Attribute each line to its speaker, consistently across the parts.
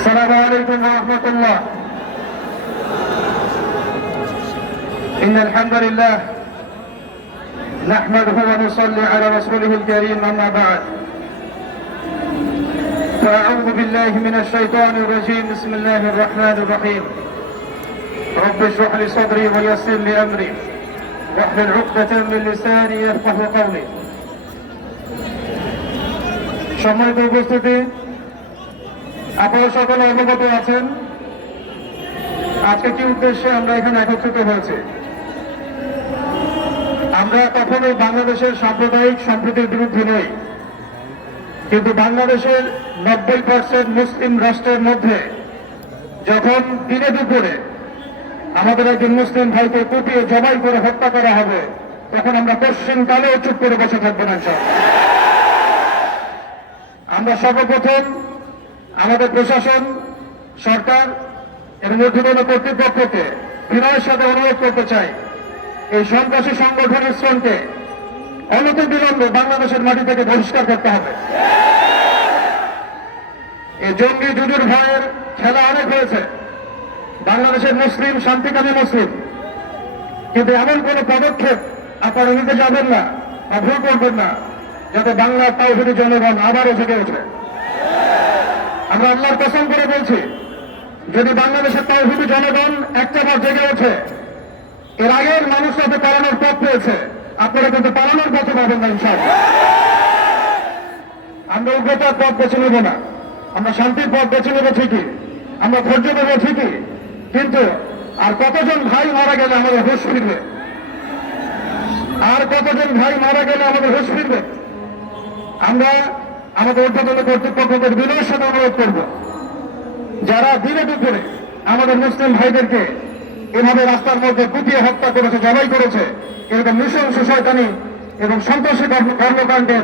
Speaker 1: السلام عليكم ورحمة الله إن الحمد لله نحمده ونصلي على رسوله الكريم أما بعد فأعوذ بالله من الشيطان الرجيم بسم الله الرحمن الرحيم رب اشرح لي صدري ويسر لي أمري واحلل عقدة من لساني يفقه قولي সম্মানিত উপস্থিতি আপনারা সকলে অবগত আছেন। আজকে কি উদ্দেশ্যে আমরা এখানে একত্রিত হয়েছে? আমরা কখনোই বাংলাদেশের সাম্প্রদায়িক সম্প্রীতির বিরুদ্ধে নই। কিন্তু বাংলাদেশের নব্বই পার্সেন্ট মুসলিম রাষ্ট্রের মধ্যে যখন দিনে দুপুরে আমাদের একজন মুসলিম ভাইকে কুপিয়ে জবাই করে হত্যা করা হবে, তখন আমরা পশ্চিম কালেও চুপ করে বসে থাকব না। আমরা সর্বপ্রথম আমাদের প্রশাসন, সরকার এবং ঊর্ধ্বতন কর্তৃপক্ষকে বিনয়ের সাথে অনুরোধ করতে চাই। এই সন্ত্রাসী সংগঠনের শ্রমকে অনত বিলম্বে বাংলাদেশের মাটি থেকে বহিষ্কার করতে হবে। এই জঙ্গি জুজুর ভয়ের খেলা অনেক হয়েছে। বাংলাদেশের মুসলিম, শান্তিকামী মুসলিম। কিন্তু এমন কোন পদক্ষেপ আপনারা নিতে যাবেন না বা ভুল করবেন না, যাতে বাংলার তাওহিদি জনগণ আবারও জেগে ওঠে। আমরা আল্লাহর কসম করে বলছি, যদি বাংলাদেশের তাওহিদি জনগণ একটা বার জেগে ওঠে, এর আগের মানুষরা যাতে পালানোর পথ পেয়েছে। আপনারা কিন্তু পালানোর পথে পাবেন না ইনশাআল্লাহ। আমরা উগ্রতার পথ বেছে নেব না। আমরা শান্তির পথ বেছে নেব ঠিকই। আমরা ধৈর্য দেবো ঠিকই। কিন্তু আর কতজন ভাই মারা গেলে আমাদের হুশ ফিরবে? আর কতজন ভাই মারা গেলে আমাদের হুশ ফিরবে? আমরা আমাদের ঊর্ধ্বতন কর্তৃপক্ষদের বিনয়ের সাথে অনুরোধ করব। যারা দিনে দুপুরে আমাদের মুসলিম ভাইদেরকে এভাবে রাস্তার মধ্যে কুপিয়ে হত্যা করেছে, জবাই করেছে, এরকম নৃশংস শয়তানি এবং সন্ত্রাসী কর্ম- কর্মকাণ্ডের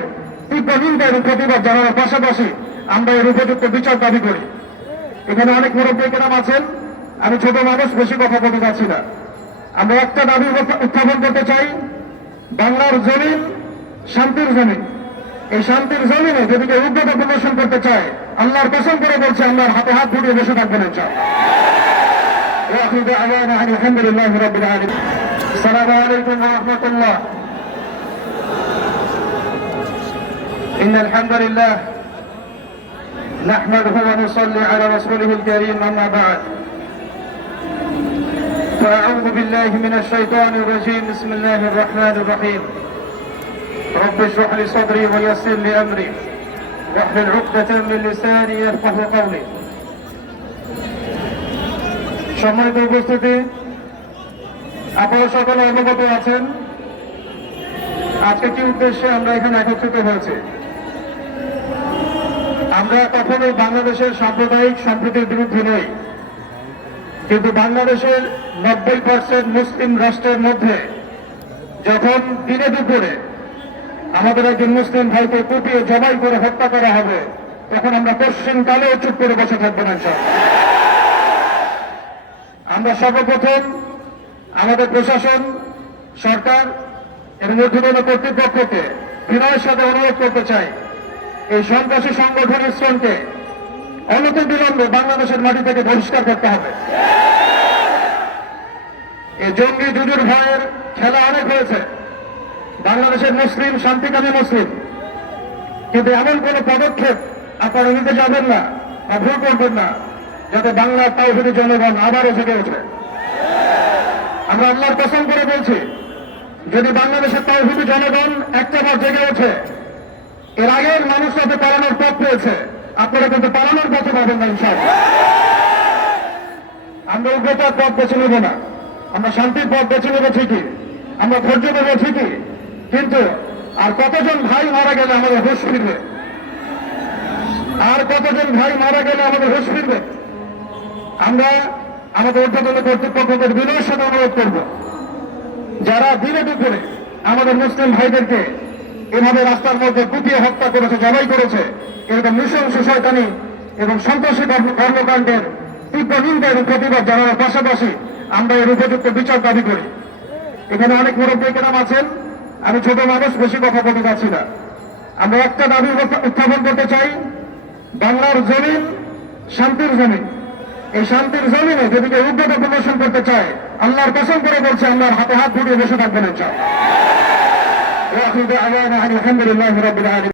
Speaker 1: তীব্র নিন্দা এবং প্রতিবাদ জানানোর পাশাপাশি আমরা এর উপযুক্ত বিচার দাবি করি। এখানে অনেক মুরব্বী কেরাম আছেন। আমি ছোট মানুষ, বেশি কথা বলতে চাচ্ছি না। আমরা একটা দাবি উত্থাপন করতে চাই। বাংলার জমিন শান্তির জমিন। এই শান্তির জমিনে যদি কেউ উদ্যোগ প্রদর্শন করতে চায় আল্লাহর কসম করে বলছে আল্লাহর হাতে হাত ধুয়ে বসে থাকবেন وآخر دعوانا أن الحمد لله رب العالمين السلام عليكم ورحمة الله إن الحمد لله نحمده ونصلي على رسوله الكريم أما بعد فأعوذ بالله من الشيطان الرجيم بسم الله الرحمن الرحيم رب اشرح لي صدري ويسر لي أمري واحلل عقدة من لساني يفقه قولي সম্মানিত উপস্থিতি আপনারা সকলে অবগত আছেন আজকে কি উদ্দেশ্যে আমরা এখানে একত্রিত হয়েছে আমরা কখনোই বাংলাদেশের সাম্প্রদায়িক সম্প্রীতির বিরুদ্ধে নই কিন্তু বাংলাদেশের নব্বই পার্সেন্ট মুসলিম রাষ্ট্রের মধ্যে যখন দিনে দুপুরে আমাদের একজন মুসলিম ভাইকে কুপিয়ে জবাই করে হত্যা করা হবে। তখন আমরা পশ্চিম কালেও চুপ করে বসে থাকব না। আমরা সর্বপ্রথম আমাদের প্রশাসন, সরকার এবং ঊর্ধ্বতন কর্তৃপক্ষকে বিনয়ের সাথে অনুরোধ করতে চাই। এই সন্ত্রাসী সংগঠনের শ্রমকে অনত বিলম্বে বাংলাদেশের মাটি থেকে বহিষ্কার করতে হবে। এই জঙ্গি জুজুর ভয়ের খেলা অনেক হয়েছে। বাংলাদেশের মুসলিম শান্তিকামী মুসলিম। কিন্তু এমন কোন পদক্ষেপ আপনারা নিতে যাবেন না বা ভুল করবেন না, যাতে বাংলার তাওহিদি জনগণ আবারও জেগে ওঠে। আমরা আল্লাহর কসম করে বলছি, যদি বাংলাদেশের তাওহিদি জনগণ একটা বার জেগে ওঠে, এর আগের মানুষ যাতে পালানোর পথ পেয়েছে। আপনারা কিন্তু পালানোর পথে পাবেন না ইনশাল আমরা উগ্রতার পথ বেছে নেব না। আমরা শান্তির পথ বেছে নেব ঠিকই। আমরা ধৈর্য দেবো ঠিকই। কিন্তু আর কতজন ভাই মারা গেলে আমাদের হুশ ফিরবে? আর কতজন ভাই মারা গেলে আমাদের হুশ ফিরবে? আমরা আমাদের ঊর্ধ্বতন কর্তৃপক্ষদের বিনয়ের সাথে অনুরোধ করব, যারা দিনে দুপুরে আমাদের মুসলিম ভাইদেরকে এভাবে রাস্তার মধ্যে কুপিয়ে হত্যা করেছে, জবাই করেছে, এরকম নৃশংস শয়তানি এবং সন্ত্রাসী কর্ম- কর্মকাণ্ডের তীব্র নিন্দা এবং প্রতিবাদ জানানোর পাশাপাশি আমরা এর উপযুক্ত বিচার দাবি করি। এখানে অনেক মুরব্বী কেরাম আছেন। আমি ছোট মানুষ, বেশি কথা বলতে চাচ্ছি না। আমরা একটা দাবি উত্থাপন করতে চাই, বাংলার জমিন শান্তির জমিন। এই শান্তির জমিনে যদি কেউ উগ্রতা প্রদর্শন করতে চায়, আল্লাহর কসম করে বলছে আল্লাহর হাতে হাত ধুয়ে বসে থাকবেন চায় আলহামদুলিল্লাহ